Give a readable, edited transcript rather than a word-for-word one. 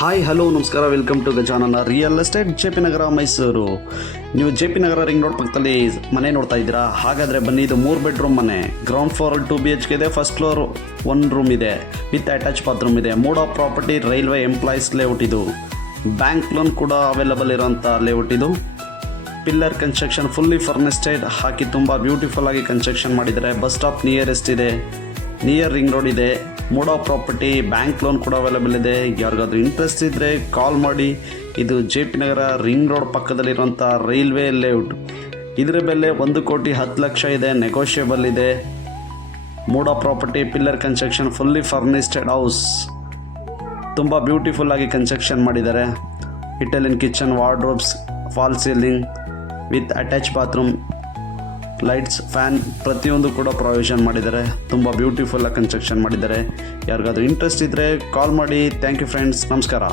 Hi hello ನಮಸ್ಕಾರ, welcome to Gajanana real estate JP. Nagar Mysuru. ನೀವು ಜೆ.ಪಿ. ನಗರ ring road ಪಕ್ಕದಲ್ಲಿ ಮನೆ ನೋಡ್ತಾ ಇದ್ದೀರಾ? ಹಾಗಾದರೆ ಬನ್ನಿ, ಇದು 3 ಬೆಡ್ರೂಮ್ ಮನೆ. ಗ್ರೌಂಡ್ ಫ್ಲೋರ್ 2 BHK ಇದೆ, ಫಸ್ಟ್ ಫ್ಲೋರ್ 1 ರೂಮ್ ಇದೆ ವಿತ್ ಅಟ್ಯಾಚ್ ಬಾತ್ರೂಮ್ ಇದೆ. Mode of property railway employees layout. ಇದು ಬ್ಯಾಂಕ್ ಲೋನ್ ಕೂಡ ಅವೈಲಬಲ್ ಇರೋಂಥ ಲೇಔಟ್. ಇದು ಪಿಲ್ಲರ್ ಕನ್ಸ್ಟ್ರಕ್ಷನ್, ಫುಲ್ಲಿ ಫರ್ನಿಸ್ಟೆಡ್ ಹಾಕಿ ತುಂಬ ಬ್ಯೂಟಿಫುಲ್ ಆಗಿ ಕನ್ಸ್ಟ್ರಕ್ಷನ್ ಮಾಡಿದ್ದಾರೆ. ಬಸ್ ಸ್ಟಾಪ್ ನಿಯರೆಸ್ಟ್ ಇದೆ, ನಿಯರ್ ರಿಂಗ್ ರೋಡ್ ಇದೆ. Mode of property, bank loan ಕೂಡ ಅವೈಲೇಬಲ್ ಇದೆ. ಯಾರಿಗಾದ್ರೂ ಇಂಟ್ರೆಸ್ಟ್ ಇದ್ದರೆ ಕಾಲ್ ಮಾಡಿ. ಇದು ಜೆ.ಪಿ. ನಗರ ರಿಂಗ್ ರೋಡ್ ಪಕ್ಕದಲ್ಲಿರುವಂಥ ರೈಲ್ವೆ ಲೇಔಟ್. ಇದರ ಬೆಲೆ 1,10,00,000 ಇದೆ, ನೆಗೋಷಿಯಬಲ್ ಇದೆ. Mode of property, pillar construction, fully furnished house. ತುಂಬ ಬ್ಯೂಟಿಫುಲ್ ಆಗಿ ಕನ್ಸ್ಟ್ರಕ್ಷನ್ ಮಾಡಿದ್ದಾರೆ. Italian kitchen, wardrobes, fall ceiling with attach bathroom, lights, fan ಪ್ರತಿಯೊಂದು ಕೂಡ ಪ್ರೊವಿಷನ್ ಮಾಡಿದ್ದಾರೆ. ತುಂಬ ಬ್ಯೂಟಿಫುಲ್ಲಾಗಿ ಕನ್ಸ್ಟ್ರಕ್ಷನ್ ಮಾಡಿದ್ದಾರೆ. ಯಾರಿಗಾದ್ರೂ ಇಂಟ್ರೆಸ್ಟ್ ಇದ್ದರೆ ಕಾಲ್ ಮಾಡಿ. ಥ್ಯಾಂಕ್ ಯು ಫ್ರೆಂಡ್ಸ್, ನಮಸ್ಕಾರ.